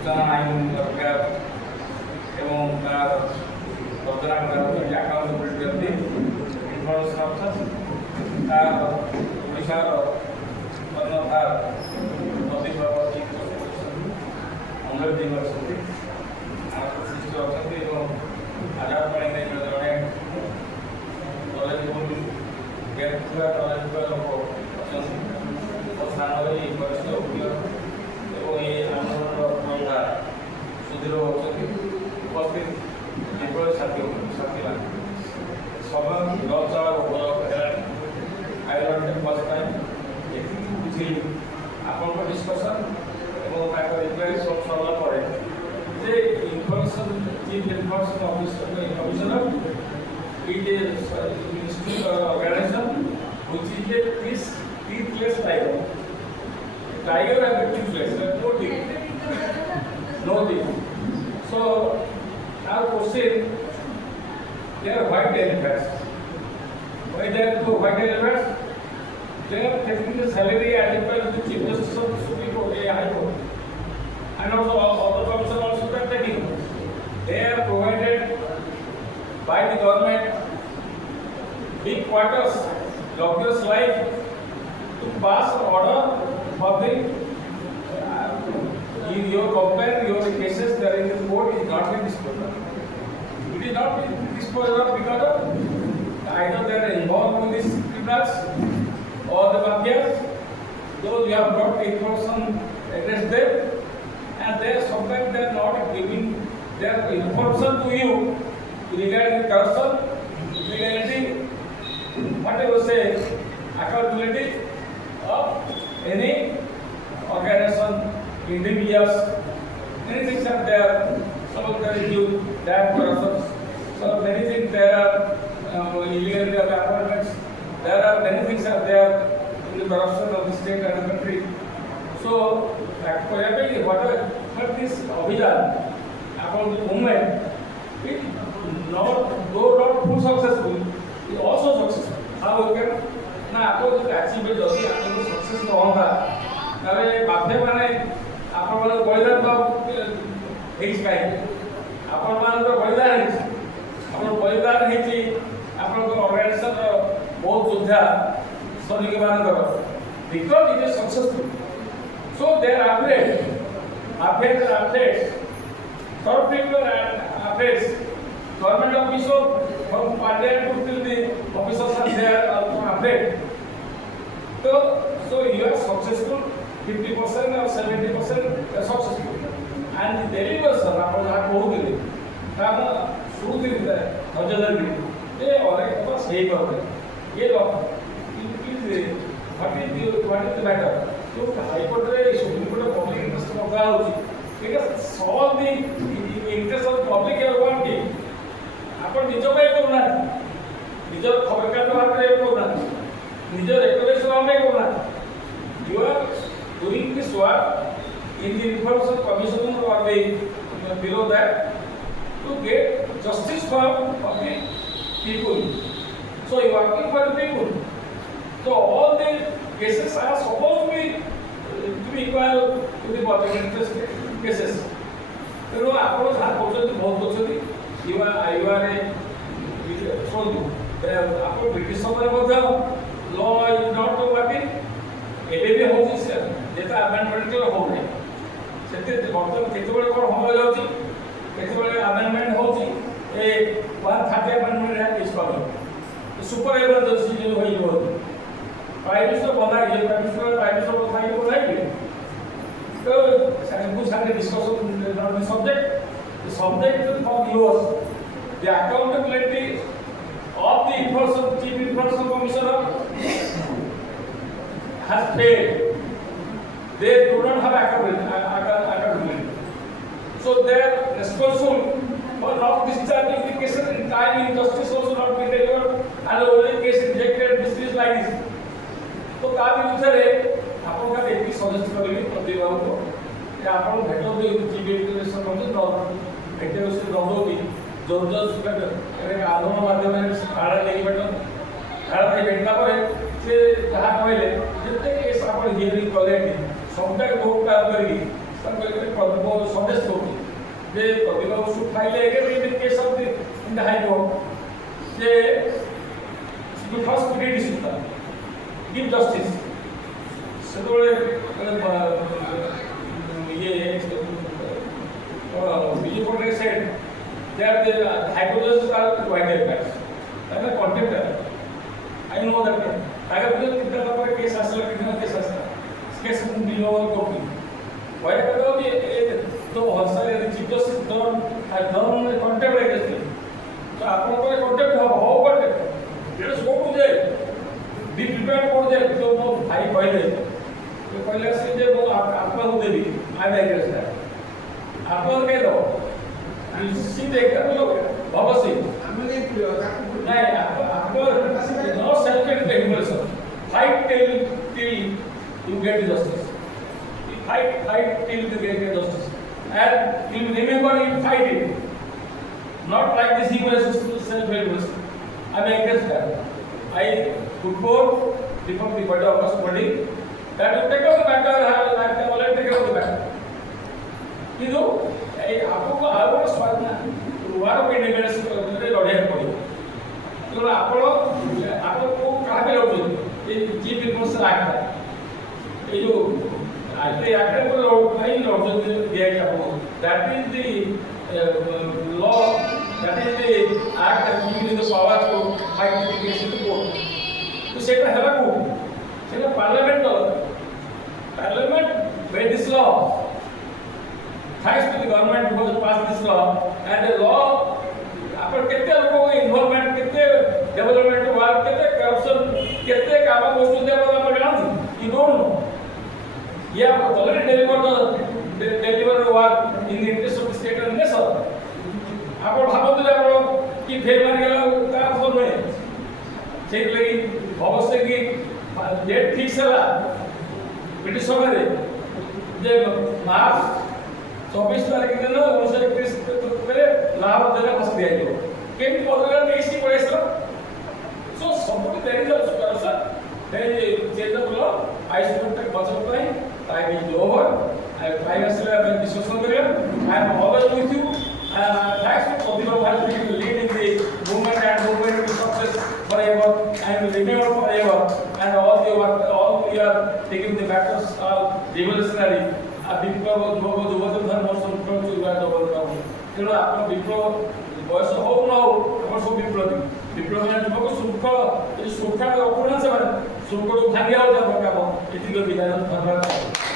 सूचना आईन दरकार एवं तार रचना करा अकाउंटेबिलिटी इनफॉरमेशन ऑफिसर तार ओडिशा अन्य अधिक अंग्रेज यूनिवर्सिटी शिष्ट अच्छा आधार पाने जड़े नॉलेज गेट नॉलेज लोक अच्छा स्थान वरिष्ठ वकील और ये आंदोलन प्रधान सुधीर उपस्थित निर्भर साथी सब law I want first time बुझी आपन डिस्कशन और रिप्लाई सब सरला पड़े जे information chief information officer commissioner it is ministry organisation which is a teethless tiger. Tiger has a teethless, no teeth. No teeth. So, our question, they are white elephants. Why they are two white elephants? They are taking the salary as well as the chief justice of the Supreme Court, High Court. And also other commissioners also are taking. They are provided by the government big quarters, luxurious life to pass order for the your compare your cases that in the court is not been disposed of. It is not been disposed of because of either they are involved in these criminals or the mafia. Those you have brought information against them, and they sometimes they are not giving their information to you regarding corruption, illegality, whatever say, accountability of any organization, individuals, many things are there. Some of them give that corruption. So many things there are illegality of the appointments. There are many things are there in the corruption of the state and the country. So, actually, what this Abhijan about the movement, it not though not full successful, it also successful. How we can ना आपको जो achieve जल्दी आपको success तो होगा अरे बातें माने आपको वाला बलिदान तो एक स्काई आपको वाला तो बलिदान है आपको बलिदान है कि आपको तो organization बहुत योद्धा सभी के बारे में because it is successful. So there are updates, top people and updates. Government officials from parliament to the officers are there also update. So you are successful 50% or 70% successful. And the delivery आप लोग बहुत दिले, आप शुरू दिले हजार दिले, ये और एक बार सही बात है, ये लोग what is the matter? So High Court रे Supreme Court public interest में क्या होती? because solve the interest of the public है one thing. आपण निजो पे करना निजो खबर का बात रे करना निजो रेगुलेशन में करना you are doing this work in the information commission or the below that to get justice for the people. So you are working for the people. So all the cases are supposed to be equal to the public interest cases. You know, आपण हाथ बोलते बहुत बोलते you are a so आपको British समय में law is not working. एबे भी हो जिस जेता अमेंडमेंट के हो नहीं सेते वर्तमान केते बड़े कोन हो जाउची केते बड़े अमेंडमेंट होची ए 130 अमेंडमेंट है इस पर सुपर इमरजेंसी जो होई हो प्राइम मिनिस्टर बना ये प्राइम मिनिस्टर को थाई को नहीं तो कुछ सारे discussion not the subject the subject of yours the accountability of the chief information commissioner has failed. They do not have accountability. So they are responsible for not discharging the case in time, injustice also not being delivered, and the only case rejected, dismissed like this. तो काफी user है आपको का एक भी suggest करेंगे प्रतिभाओं को या आपको भेटो दे जीबीटी से संबंधित भेटे उससे दौड़ो की जोर का एक आंदोलन माध्यम में खाड़ा लेके बैठो खाड़ा लेके बैठना पर से जहाँ कहले जितने केस आप हियरिंग करेंगे सबटा कोर्ट का करके suggest they should file again in the case of in the High Court. They should first create Disfuctional, give justice. So BJP said that the High Court are divided facts. I am a contempt. I know that. I have a case as a case below court. Why तो हंसा chief justice धर्म contempt against him. So आपको contempt हो but let us go to the be prepared for that. तो वो भाई पहले से जे वो आपका हो देवी आई एग्री दैट आपको कह दो सीधे कर लो भवसी नहीं आपको no self intervention fight till you get justice. Fight till you get justice. And you remember you fight it. Not like this egoist self-help. I am against that. I put forth before the body of us body that you take out the matter, like take out the matter. You know, आपको our स्वाद ना वार पे निवेश करने लड़ाई पड़ी. तो आपको कहाँ पे लड़ते? ये चीफ मिनिस्टर आता है. ये जो I that is the law, that is the act that gives you the power to fight the case in the court. To say the hell, say the parliament made this law. Thanks to the government because passed this law, and the law after कितने लोगों को involvement, कितने development work, कितने corruption, कितने काम को उसने देखा you don't know. You have already delivered work in the interest of the state and nation. आप भावते हैं आप कि फेल मार गया क्या फोन में ठीक लगी बहुत से कि डेट ठीक से ला ब्रिटिश सरकार जे मार्च 24 तारीख के दिन 1931 करे लाभ देना फंस गया जो केन पॉलिटिकल केस की वजह से सो सबको देरी जब sir they change the law. I should take much of time. Time is over. I try to discussion with you. I am always with you. Thanks for the help to lead in the movement and movement to success forever and remember forever. And all you are taking the battles are revolutionary. বিপ্লব যুবক ধর্ম সংগ্রাম তেমন আপনার বিপ্লব বয়স হোক না হোক আমার সব বিপ্লবী বিপ্লবী যুবক শৃঙ্খলা এই শৃঙ্খলা অপরাধ সুন্দর ভাঙিয়া যাবে কাম এটিকে বিদায় ধন্যবাদ।